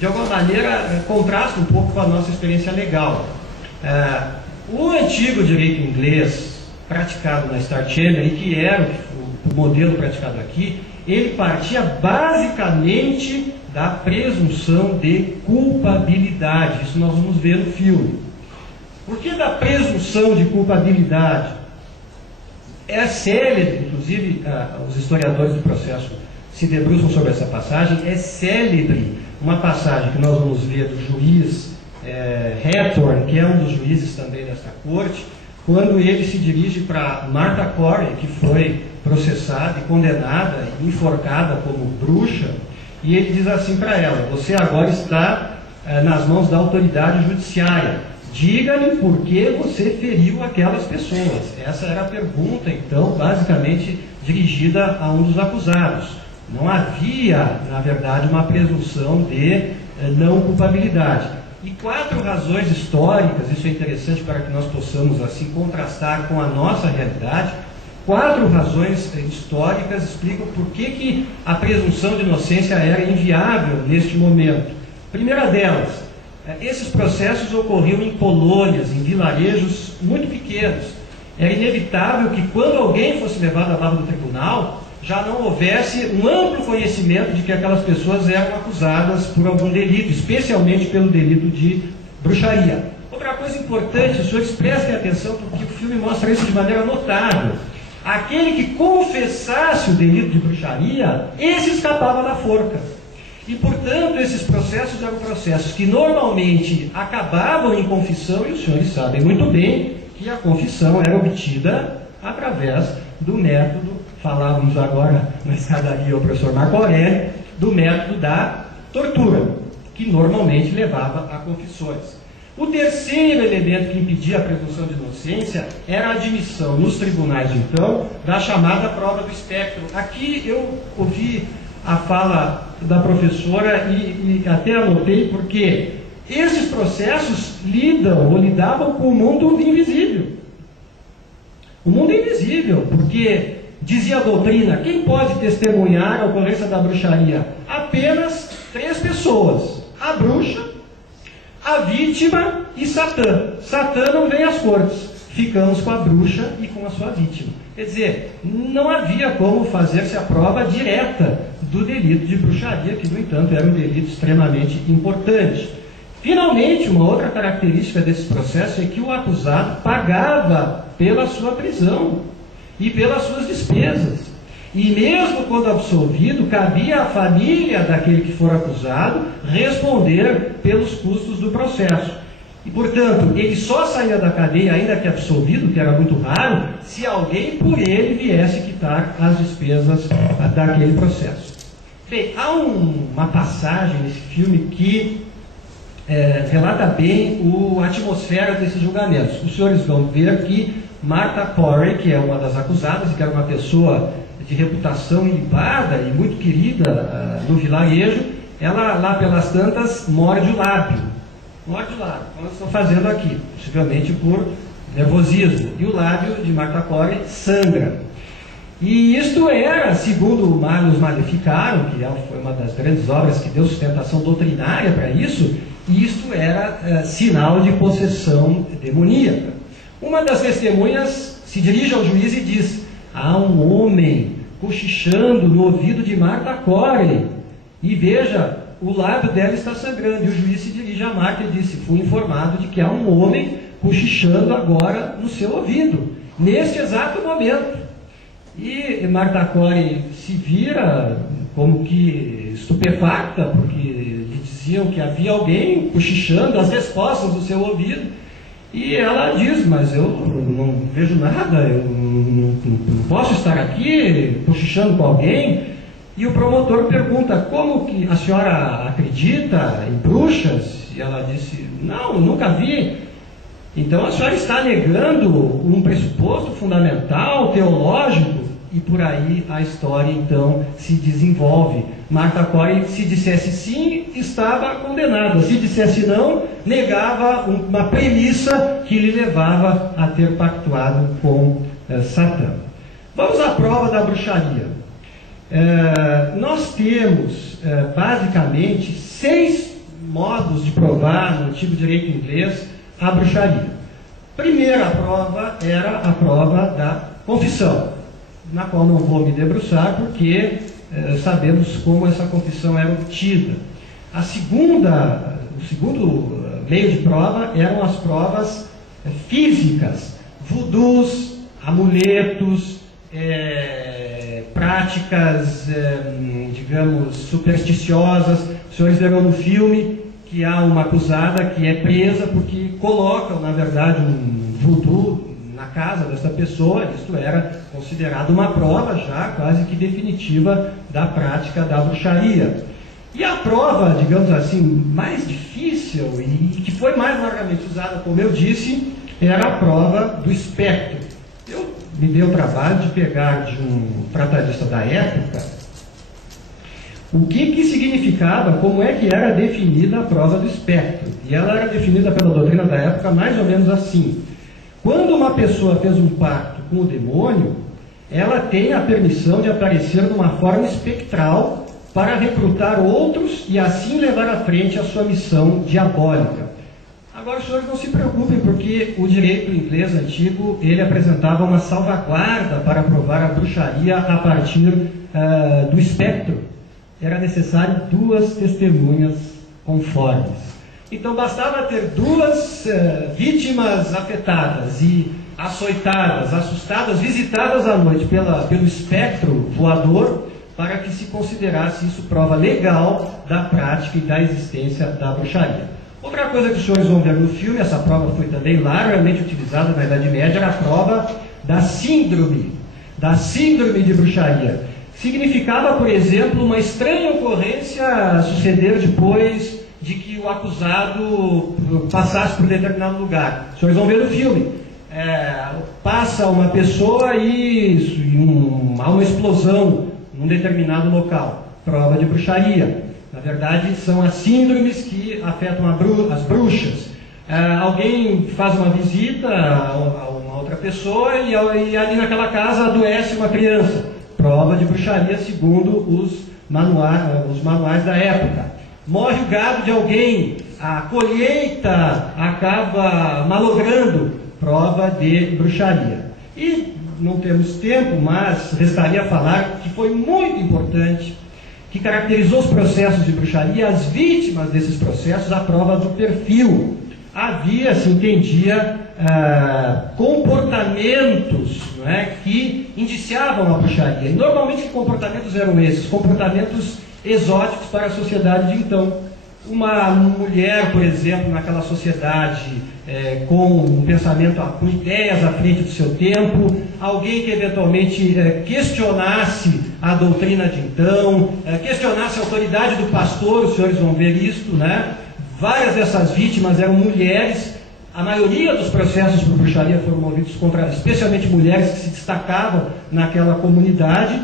de alguma maneira, contrasta um pouco com a nossa experiência legal. O antigo direito inglês, praticado na Star Chamber, e que era o modelo praticado aqui, ele partia basicamente da presunção de culpabilidade. Isso nós vamos ver no filme. Por que da presunção de culpabilidade? É célebre, inclusive os historiadores do processo se debruçam sobre essa passagem, é célebre uma passagem que nós vamos ver do juiz Hathorne, que é um dos juízes também desta corte, quando ele se dirige para Martha Corey, que foi processada e condenada e enforcada como bruxa, e ele diz assim para ela: você agora está nas mãos da autoridade judiciária, diga-me por que você feriu aquelas pessoas. Essa era a pergunta, então, basicamente dirigida a um dos acusados. Não havia, na verdade, uma presunção de não culpabilidade. E 4 razões históricas, isso é interessante para que nós possamos assim contrastar com a nossa realidade. 4 razões históricas explicam por que a presunção de inocência era inviável neste momento. Primeira delas, esses processos ocorriam em colônias, em vilarejos muito pequenos. Era inevitável que quando alguém fosse levado à barra do tribunal, já não houvesse um amplo conhecimento de que aquelas pessoas eram acusadas por algum delito, especialmente pelo delito de bruxaria. Outra coisa importante, os senhores prestem atenção, porque o filme mostra isso de maneira notável. Aquele que confessasse o delito de bruxaria, esse escapava da forca. E, portanto, esses processos eram processos que normalmente acabavam em confissão, e os senhores sabem muito bem que a confissão era obtida através do método, falávamos agora na escadaria o professor Marco Aurélio, do método da tortura, que normalmente levava a confissões. O terceiro elemento que impedia a presunção de inocência era a admissão nos tribunais, então, da chamada prova do espectro. Aqui eu ouvi a fala da professora e até anotei porque esses processos lidavam com o mundo invisível. O mundo invisível, porque dizia a doutrina, quem pode testemunhar a ocorrência da bruxaria? Apenas 3 pessoas: a bruxa, a vítima e Satã. Satã não vem às cortes. Ficamos com a bruxa e com a sua vítima. Quer dizer, não havia como fazer-se a prova direta do delito de bruxaria, que, no entanto, era um delito extremamente importante. Finalmente, uma outra característica desse processo é que o acusado pagava pela sua prisão e pelas suas despesas. E mesmo quando absolvido, cabia à família daquele que for acusado responder pelos custos do processo. E, portanto, ele só saía da cadeia, ainda que absolvido, que era muito raro, se alguém por ele viesse quitar as despesas daquele processo. Bem, há uma passagem nesse filme que relata bem a atmosfera desses julgamentos. Os senhores vão ver que Martha Corey, que é uma das acusadas, que era uma pessoa de reputação ilibada e muito querida no vilarejo, ela, lá pelas tantas, morde o lábio. Morde o lábio, como eles estão fazendo aqui, possivelmente por nervosismo. E o lábio de Martha Corey sangra. E isto era, segundo Malleus Maleficarum, que foi uma das grandes obras que deu sustentação doutrinária para isso, isto era sinal de possessão demoníaca. Uma das testemunhas se dirige ao juiz e diz: há um homem cochichando no ouvido de Martha Corey, e veja, o lábio dela está sangrando. E o juiz se dirige a Martha e disse: fui informado de que há um homem cochichando agora no seu ouvido, neste exato momento. E Martha Corey se vira como que estupefacta, porque lhe diziam que havia alguém cochichando as respostas do seu ouvido. E ela diz: mas eu não vejo nada, eu não posso estar aqui cochichando com alguém. E o promotor pergunta: como que a senhora acredita em bruxas? E ela disse: não, nunca vi. Então a senhora está negando um pressuposto fundamental, teológico. E por aí a história então se desenvolve. Martha Corey, se dissesse sim, estava condenada. Se dissesse não, negava uma premissa que lhe levava a ter pactuado com Satã. Vamos à prova da bruxaria. Nós temos basicamente 6 modos de provar no antigo direito inglês a bruxaria. Primeira prova era a prova da confissão, na qual não vou me debruçar porque sabemos como essa confissão era obtida. O segundo meio de prova eram as provas físicas, voodoos, amuletos, práticas, digamos, supersticiosas. Os senhores verão no filme que há uma acusada que é presa porque colocam, na verdade, um voodoo na casa dessa pessoa. Isto era considerado uma prova já quase que definitiva da prática da bruxaria. E a prova, digamos assim, mais difícil e que foi mais largamente usada, como eu disse, era a prova do espectro. Eu me dei o trabalho de pegar de um tratadista da época o que significava, como é que era definida a prova do espectro. E ela era definida pela doutrina da época mais ou menos assim: quando uma pessoa fez um pacto com o demônio, ela tem a permissão de aparecer numa forma espectral para recrutar outros e assim levar à frente a sua missão diabólica. Agora, os senhores não se preocupem, porque o direito inglês antigo, ele apresentava uma salvaguarda para provar a bruxaria a partir do espectro. Era necessário 2 testemunhas conformes. Então, bastava ter 2 vítimas afetadas e açoitadas, assustadas, visitadas à noite pelo espectro voador, para que se considerasse isso prova legal da prática e da existência da bruxaria. Outra coisa que os senhores vão ver no filme, essa prova foi também largamente utilizada na Idade Média, era a prova da síndrome de bruxaria. Significava, por exemplo, uma estranha ocorrência suceder depois de que o acusado passasse por determinado lugar. Os senhores vão ver no filme. Passa uma pessoa e há uma explosão num determinado local. Prova de bruxaria. Na verdade, são as síndromes que afetam as bruxas. Alguém faz uma visita a uma outra pessoa e ali naquela casa adoece uma criança. Prova de bruxaria segundo os manuais da época. Morre o gado de alguém, a colheita acaba malogrando. Prova de bruxaria. E não temos tempo, mas restaria falar que foi muito importante, que caracterizou os processos de bruxaria, as vítimas desses processos, a prova do perfil. Havia, se entendia, comportamentos, não é, que indiciavam a bruxaria. E normalmente que comportamentos eram esses? Comportamentos exóticos para a sociedade de então. Uma mulher, por exemplo, naquela sociedade com um pensamento, com ideias à frente do seu tempo, alguém que eventualmente questionasse a doutrina de então, questionasse a autoridade do pastor. Os senhores vão ver isto, né? Várias dessas vítimas eram mulheres. A maioria dos processos por bruxaria foram movidos contra, especialmente mulheres que se destacavam naquela comunidade.